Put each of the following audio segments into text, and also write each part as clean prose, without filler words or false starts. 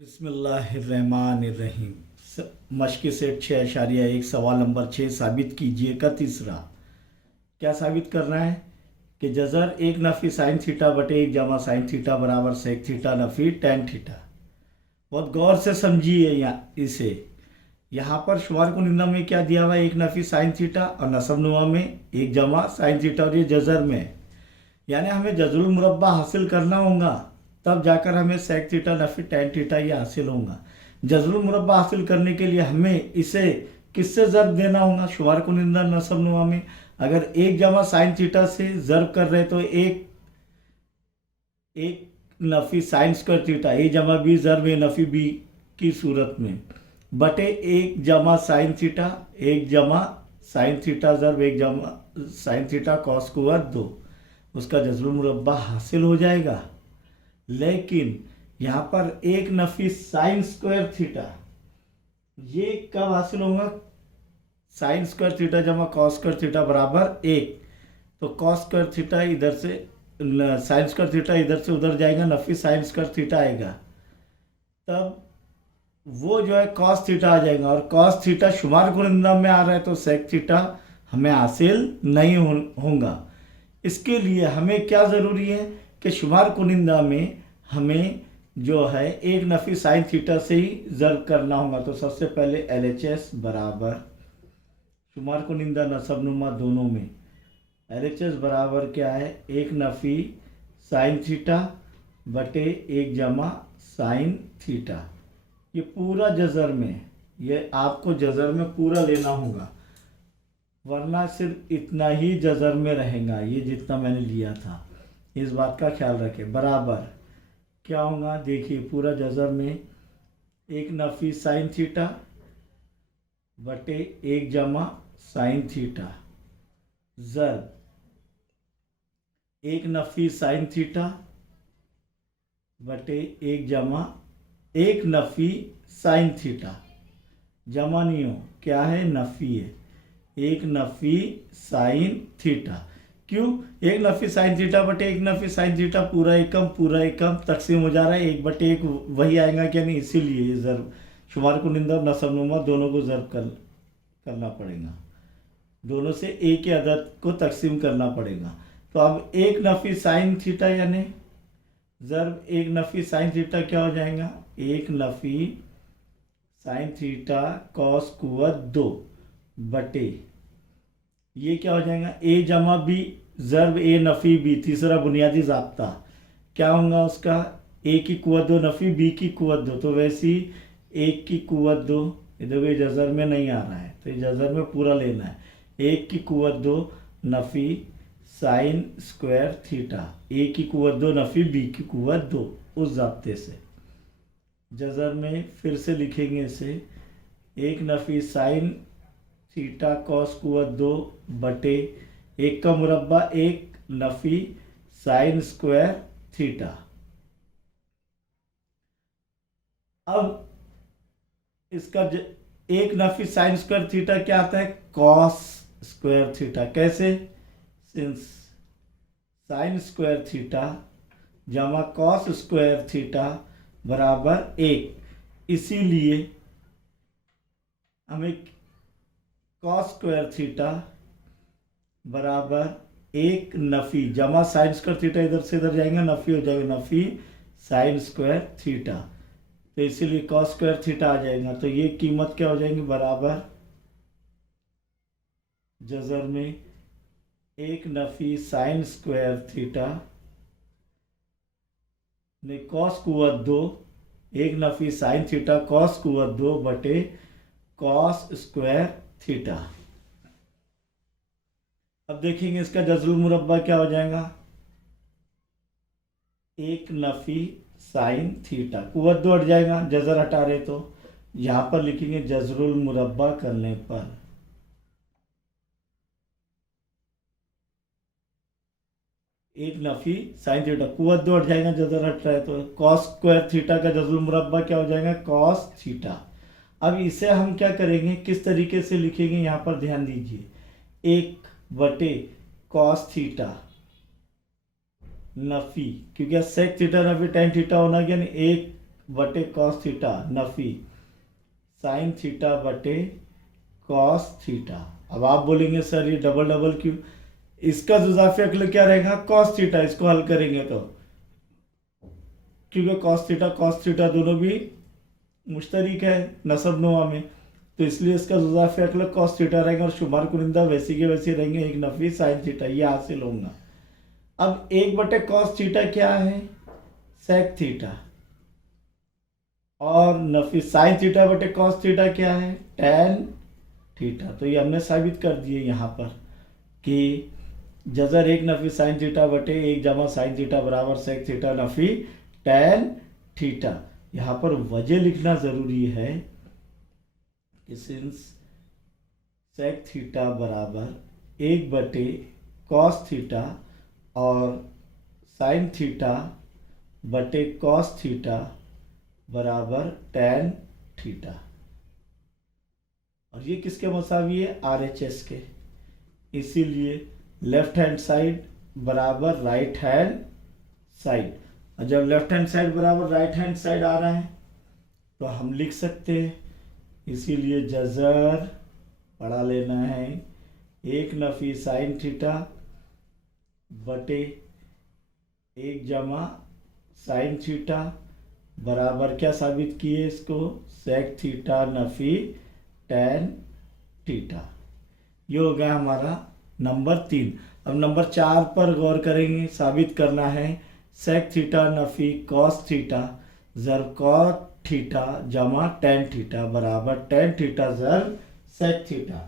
बिस्मिल्लाहिर्रहमानिर्रहीम। मश्क सेट 6.1 सवाल नंबर 6 साबित कीजिए का तीसरा। क्या साबित करना है कि जज़र एक नफ़ी साइन थीटा बटे एक जमा साइन थीटा बराबर सेक थीटा नफ़ी टेन थीटा। बहुत गौर से समझिए इसे। यहाँ पर शुमार कुनिंदा में क्या दिया हुआ है, एक नफ़ी साइन थीटा, और नसब नुमा में एक जमा साइन थीटा, और ये जज़र में है। यानी हमें जज़रुल मुरब्बा हासिल करना होगा, तब जाकर हमें सेक थीटा नफ़ी टेन थीटा ये हासिल होगा। जज़रुल मुरब्बा हासिल करने के लिए हमें इसे किससे ज़र्ब देना होगा, शुमार कुनिंदा नसब नुमा में। अगर एक जमा साइन थीटा से ज़र्ब कर रहे तो एक नफ़ी साइन स्क्वायर थीटा ए जमा बी ज़र्ब ए नफ़ी बी की सूरत में बटे एक जमा साइन थीटा, एक जमा साइन थीटा ज़र्ब एक जमा साइन थीटा कॉस कुव्वत 2, उसका जज़रुल मुरब्बा हासिल हो जाएगा। लेकिन यहाँ पर एक नफ़ी साइन स्क्वायर थीटा ये कब हासिल होगा, साइन स्क्वायर थीटा जमा कॉस स्क्वायर थीटा बराबर 1। तो कॉस स्क्वायर थीटा इधर से, साइन स्क्वायर थीटा इधर से उधर जाएगा, नफ़ी साइन स्क्वायर थीटा आएगा, तब वो जो है कॉस थीटा आ जाएगा। और कॉस थीटा शुमार कुनिंदा में आ रहा है तो सेक थीटा हमें हासिल नहीं होगा। इसके लिए हमें क्या ज़रूरी है कि शुमार कुनिंदा में हमें जो है एक नफ़ी साइन थीटा से ही ज़र्ब करना होगा। तो सबसे पहले LHS बराबर शुमार कुनिंदा नसब नुमा दोनों में LHS बराबर क्या है, एक नफ़ी साइन थीटा बटे एक जमा साइन थीटा। ये पूरा जज़र में, ये आपको जज़र में पूरा लेना होगा, वरना सिर्फ इतना ही जज़र में रहेगा, ये जितना मैंने लिया था। इस बात का ख्याल रखें। बराबर क्या होगा, देखिए पूरा जज़र में एक नफ़ी साइन थीटा बटे एक जमा साइन थीटा ज़र्ब एक नफ़ी साइन थीटा बटे एक जमा एक नफ़ी साइन थीटा, जमा नहीं हो, क्या है, नफ़ी है, एक नफ़ी साइन थीटा। क्यों, एक नफ़ी साइन थीटा बटे एक नफ़ी साइन थीटा, पूरा एकम तकसीम हो जा रहा है, एक बटे एक वही आएगा क्या नहीं, इसीलिए ये ज़र्ब शुमार कुनिंदा और नसब नुमा दोनों को ज़र्ब करना पड़ेगा, दोनों से एक ही अदद को तकसीम करना पड़ेगा। तो अब एक नफ़ी साइन थीटा यानी ज़र्ब एक नफ़ी साइन थीटा क्या हो जाएगा, एक नफ़ी साइन थीटा कॉस कुव्वत 2 बटे ये क्या हो जाएगा, ए जमा बी ज़र्ब ए नफ़ी बी, तीसरा बुनियादी ज़ाब्ता क्या होगा उसका, ए की कुव्वत 2 नफ़ी बी की कुव्वत 2, तो वैसी एक की कुव्वत 2, इधर ये जज़र में नहीं आ रहा है तो ये जज़र में पूरा लेना है, एक की कुव्वत 2 नफ़ी साइन स्क्वायर थीटा, ए की कुव्वत 2 नफ़ी बी की कुव्वत 2, उस ज़ाब्ते से जज़र में फिर से लिखेंगे इसे, एक नफ़ी साइन थीटा कॉस कुव्वत 2 बटे एक का मुरब्बा एक नफ़ी साइन स्क्वायर थीटा। अब इसका एक नफ़ी साइन स्क्वायर थीटा क्या आता है, कॉस स्क्वायर थीटा। कैसे, सिंस साइन स्क्वायर थीटा जमा कॉस स्क्वायर थीटा बराबर 1, इसीलिए हमें कॉस स्क्वायर थीटा बराबर एक नफ़ी जमा साइन स्क्वायर थीटा, इधर से इधर जाएंगे नफ़ी हो जाएगा, नफ़ी साइन स्क्वायर थीटा, तो इसीलिए कॉस स्क्वायर थीटा आ जाएगा। तो ये कीमत क्या हो जाएगी, बराबर जज़र में एक नफ़ी साइन स्क्वायर थीटा ने कॉस कुव्वत 2, एक नफ़ी साइन थीटा कॉस कुव्वत 2 बटे कॉस स्क्वायर थीटा। अब देखेंगे इसका जज़रुल मुरब्बा क्या हो जाएगा, एक नफ़ी साइन थीटा, कुव्वत 2 हट जाएगा, जज़र हटा रहे तो यहाँ पर लिखेंगे जज़रुल मुरब्बा करने पर एक नफ़ी साइन थीटा, कुव्वत 2 हट जाएगा, जज़र हट रहा है तो कॉस स्क्वायर थीटा का जज़रुल मुरब्बा क्या हो जाएगा, कॉस थीटा। अब इसे हम क्या करेंगे, किस तरीके से लिखेंगे, यहाँ पर ध्यान दीजिए, एक बटे कॉस थीटा नफ़ी, क्योंकि सेक थीटा नफ़ी टेन थीटा होना, यानी एक बटे cos theta Nafi sine theta बटे कॉस थीटा। अब आप बोलेंगे सर ये डबल डबल क्यों? इसका जुज़ाफ़ी अक्ल क्या रहेगा? Cos theta. इसको हल करेंगे तो, क्योंकि कॉस थीटा दोनों भी मुश्तरिक है नसब नुमा में, तो इसलिए इसका जुज़ाफ़ी अक्ल कॉस थीटा रहेगा और शुमार कुनिंदा वैसी के वैसे रहेंगे, एक नफी साइन थीटा, ये हासिल होगा। अब एक बटे कॉस थीटा क्या है? Sec theta. और नफी साइन थीटा बटे कॉस थीटा क्या है? Tan theta. तो ये हमने साबित कर दिए यहाँ पर कि जजर एक नफी साइन थीटा बटे एक जमा साइन थीटा बराबर सेक थीटा नफी टेन थीटा। यहाँ पर वजह लिखना ज़रूरी है कि सिंस सेक थीटा बराबर एक बटे कॉस थीटा और साइन थीटा बटे कॉस थीटा बराबर टेन थीटा, और ये किसके मसावी है? RHS के। इसीलिए लेफ्ट हैंड साइड बराबर राइट हैंड साइड, और जब लेफ्ट हैंड साइड बराबर राइट हैंड साइड आ रहा है तो हम लिख सकते हैं, इसीलिए जजर पढ़ा लेना है एक नफी साइन थीटा बटे एक जमा साइन थीटा बराबर क्या साबित किए इसको? सेक थीटा नफी टेन थीटा। ये हो गया हमारा नंबर 3। अब नंबर 4 पर गौर करेंगे। साबित करना है सेक थीटा नफी कॉस थीटा ज़र कॉट थीटा जमा टेन थीटा बराबर टेन थीटा ज़र सेक थीटा।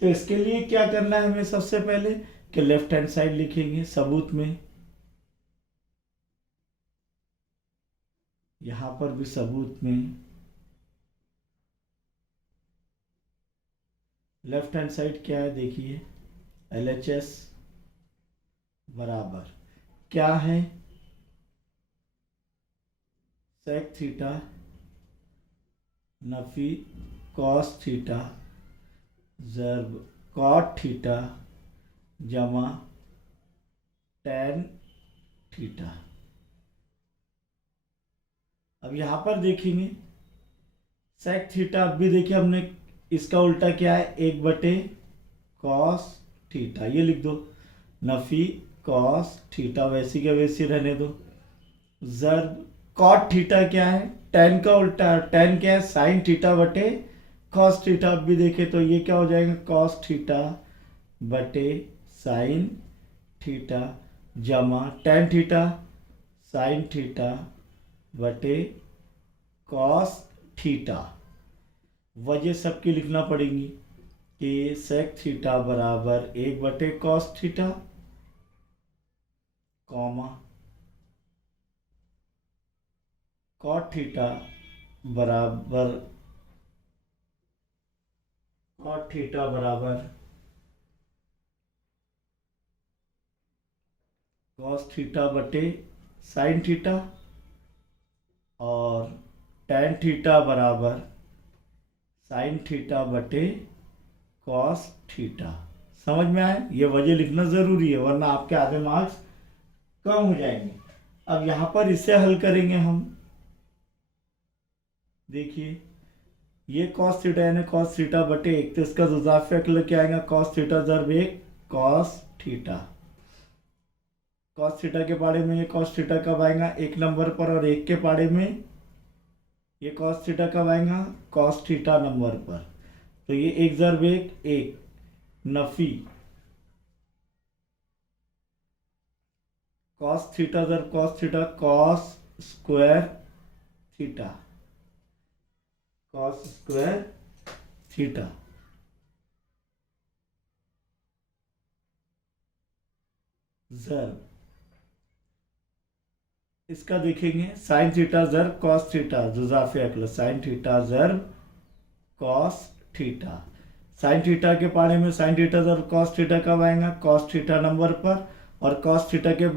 तो इसके लिए क्या करना है हमें? सबसे पहले कि लेफ्ट हैंड साइड लिखेंगे सबूत में, यहाँ पर भी सबूत में लेफ्ट हैंड साइड क्या है देखिए, LHS बराबर क्या है? सेक थीटा नफी कॉस थीटा ज़र्ब कॉट थीटा जमा टेन थीटा। अब यहाँ पर देखेंगे सेक थीटा, अब भी देखिए हमने इसका उल्टा क्या है? एक बटे कॉस थीटा, ये लिख दो नफी कॉस थीटा, वैसी के वैसी रहने दो। ज़र्ब कॉट थीटा क्या है? टेन का उल्टा, टेन क्या है? साइन थीटा बटे कॉस थीटा। अब भी देखें तो ये क्या हो जाएगा? कॉस थीटा बटे साइन थीटा जमा टेन थीटा साइन थीटा बटे कॉस थीटा। वजह सबकी लिखना पड़ेगी कि सेक थीटा बराबर एक बटे cos theta comma cot theta बराबर कॉट थीटा बराबर कॉस थीटा बटे साइन थीटा और टेन थीटा बराबर साइन थीटा बटे कॉस थीटा। समझ में आए? ये वजह लिखना ज़रूरी है वरना आपके आधे मार्क्स कम हो जाएंगे। अब यहाँ पर इसे हल करेंगे हम। देखिए ये कॉस थीटा यानी कॉस थीटा बटे एक, तो इसका जुज़ाफ़े अक्ल क्या आएगा? कॉस थीटा ज़र्ब एक कॉस थीटा। कॉस थीटा के पाड़े में ये कॉस थीटा कब आएगा? एक नंबर पर, और एक के पाड़े में ये कॉस थीटा कब आएगा? कॉस थीटा नंबर पर। तो ये एक ज़र्ब एक नफी कॉस थीटा ज़र्ब cos theta cos square theta cos square theta ज़र्ब इसका देखेंगे साइन थीटा ज़र्ब कॉस थीटा, जुज़ाफ़े अक्ल साइन थीटा ज़र्ब कॉस थीटा। साइन थीटा के पाड़े में साइन थीटा ज़र्ब कॉस थीटा कब आएगा? कॉस थीटा नंबर पर, और कॉस थीटा के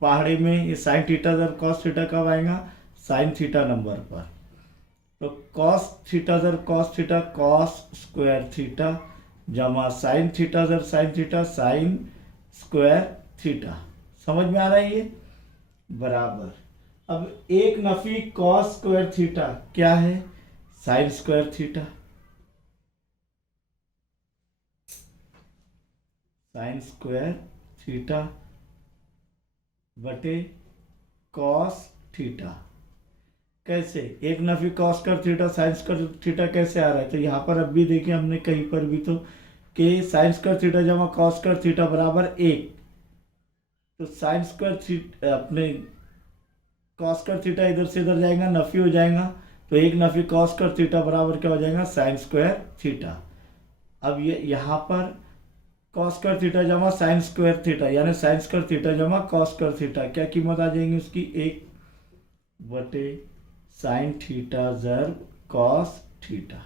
पहाड़े में ये साइन थीटा ज़र्ब कॉस थीटा कब आएगा? साइन थीटा नंबर पर। तो कॉस थीटा ज़र्ब cos theta cos square theta जमा साइन थीटा ज़र्ब sine theta sine square theta. समझ में आ रहा है ये? बराबर अब एक नफी कॉस स्क्वायर थीटा क्या है? Sine square theta. Sine square theta बटे कॉस थीटा। कैसे? एक नफी cos square theta sine square theta कैसे आ रहा है? तो यहाँ पर अब भी देखिए हमने कहीं पर भी तो कि साइन स्क्वायर थीटा जमा कॉस स्क्वायर थीटा बराबर 1। तो साइन स्क्वायर थीटा अपने कॉस स्क्वायर थीटा इधर से इधर जाएगा, नफी हो जाएगा। तो एक नफी कॉस स्क्वायर थीटा बराबर क्या हो जाएगा? Sign square theta. अब ये यहाँ पर कॉस स्क्वायर थीटा जमा साइन स्क्वायर थीटा, यानी साइन स्क्वायर थीटा जमा कॉस स्क्वायर थीटा, क्या कीमत आ जाएगी उसकी? 1 बटे साइन थीटा ज़र्ब कॉस थीटा।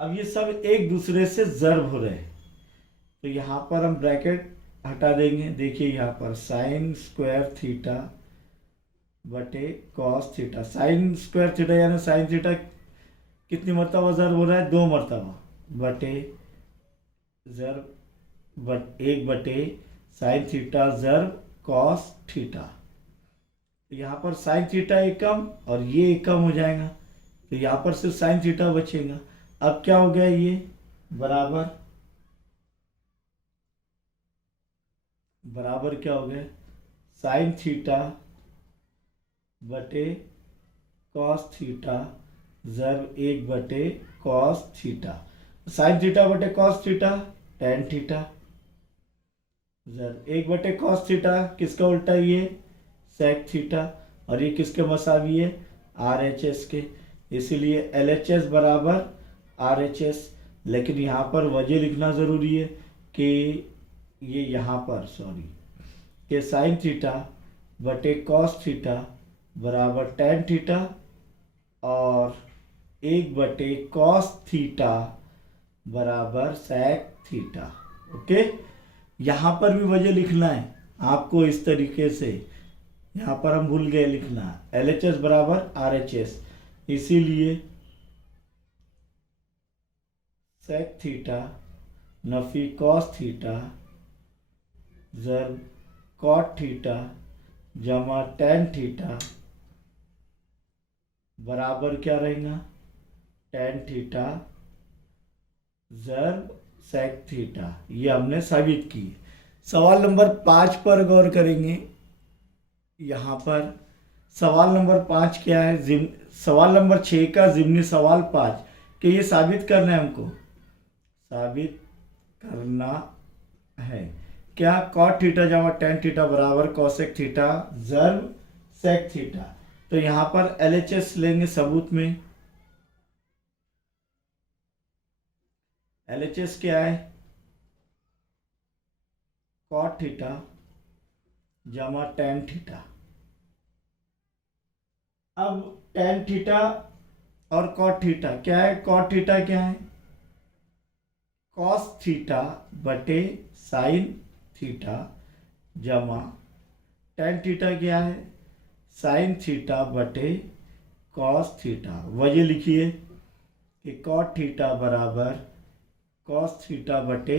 अब ये सब एक दूसरे से ज़र्ब हो रहे हैं, तो यहाँ पर हम ब्रैकेट हटा देंगे। देखिए यहाँ पर साइन स्क्वायर थीटा बटे cos theta. Sine square theta यानी साइन थीटा कितनी मरतबा ज़र्ब हो रहा है? 2 मरतबा, बटे ज़र्ब 1 बटे साइन थीटा ज़र्ब कॉस थीटा। यहाँ पर साइन थीटा एक कम और ये एक कम हो जाएगा, तो यहाँ पर सिर्फ साइन थीटा बचेगा। अब क्या हो गया? ये बराबर क्या हो गया? साइन थीटा बटे कॉस थीटा ज़र्ब 1 बटे कॉस थीटा। साइन थीटा बटे कॉस थीटा टेन थीटा ज़र्ब 1 बटे कॉस थीटा किसका उल्टा? ये सेक थीटा। और ये किसके मसावी है? RHS के। इसीलिए LHS बराबर RHS। लेकिन यहाँ पर वजह लिखना ज़रूरी है कि ये यहाँ पर कि साइन थीटा बटे कॉस थीटा बराबर टेन थीटा और 1 बटे कॉस थीटा बराबर सेक थीटा। ओके, यहाँ पर भी वजह लिखना है आपको इस तरीके से। यहाँ पर हम भूल गए लिखना LHS बराबर RHS, इसीलिए सेक थीटा नफी कॉस थीटा ज़र्ब कॉट थीटा जमा टेन थीटा बराबर क्या रहेगा? टेन थीटा ज़र्ब सेक थीटा। ये हमने साबित की। सवाल नंबर 5 पर गौर करेंगे। यहाँ पर सवाल नंबर 5 क्या है? सवाल नंबर 6 का ज़िम्नी सवाल 5 कि ये साबित करना है हमको। साबित करना है क्या? कॉट थीटा जमा टेन थीटा बराबर कॉसेक थीटा ज़र्ब सेक थीटा। तो यहाँ पर LHS लेंगे सबूत में। LHS क्या है? कॉट थीटा जमा टेन थीटा। अब टेन थीटा और कॉट थीटा क्या है? कॉट थीटा क्या है? कॉस थीटा बटे साइन थीटा जमा टेन थीटा क्या है? साइन थीटा बटे कॉस थीटा। वजह लिखिए कि कॉट थीटा बराबर कॉस थीटा बटे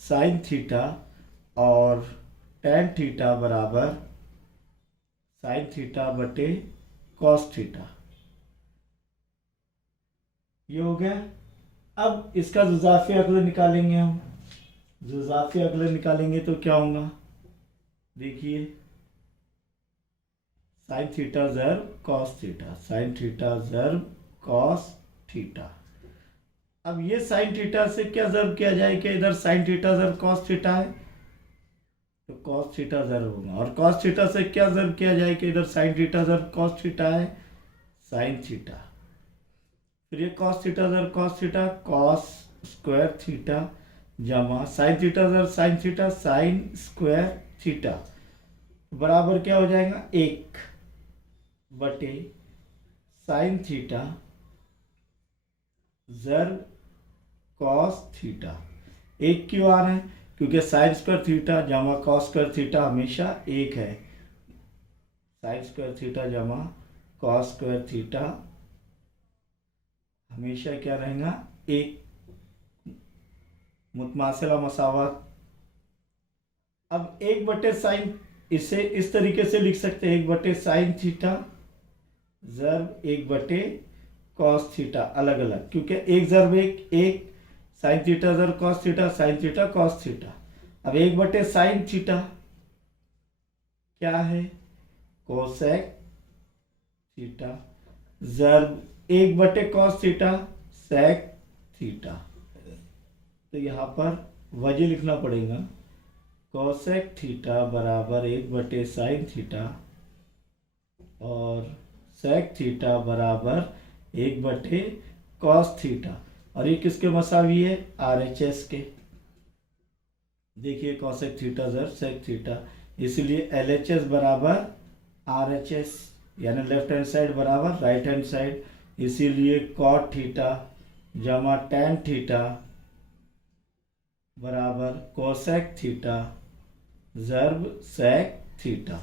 साइन थीटा और टेन थीटा बराबर साइन थीटा बटे कॉस थीटा। ये हो गया। अब इसका जुज़ाफ़ी अगले निकालेंगे हम। जुज़ाफ़ी अगले निकालेंगे तो क्या होगा? देखिए साइन थीटा ज़र्ब कॉस थीटा, साइन थीटा ज़र्ब कॉस थीटा। अब ये साइन थीटा से क्या ज़र्ब किया जाए कि इधर साइन थीटा ज़र्ब कॉस थीटा है, तो कॉस थीटा ज़र्ब होगा। और कॉस थीटा से क्या ज़र्ब किया जाए कि इधर साइन थीटा ज़र्ब कॉस थीटा है, साइन थीटा। फिर ये कॉस थीटा ज़र्ब cos theta, cos square theta जमा साइन थीटा ज़र्ब sine theta, sine square theta बराबर क्या हो जाएगा? 1 बटे साइन थीटा ज़र्ब कॉस थीटा। 1 क्यों आ रहा है? क्योंकि साइन स्क्वायर थीटा जमा कॉस स्क्वायर थीटा हमेशा 1 है। साइन स्क्वायर थीटा जमा कॉस स्क्वायर थीटा हमेशा क्या रहेगा? 1। मुतमासिला मसावत। अब 1 बटे साइन इसे इस तरीके से लिख सकते हैं, 1/sin थीटा जर्ब 1/cos थीटा, अलग अलग, क्योंकि एक जर्ब एक साइन थीटा जर्ब cos theta, sine theta cos theta. अब 1/sin थीटा क्या है, कोसेक थीटा जर्ब 1/cos थीटा सेक थीटा। तो यहाँ पर वजह लिखना पड़ेगा, कोसेक थीटा बराबर 1/sin थीटा और सेक थीटा बराबर 1/cos थीटा। और ये किसके मसावी है, RHS के। देखिए कोसेक थीटा जर सेक थीटा, इसलिए LHS बराबर RHS, यानी लेफ्ट हैंड साइड बराबर राइट हैंड साइड, इसीलिए कॉट थीटा जमा टैन थीटा बराबर कोसेक थीटा जर्ब सेक थीटा।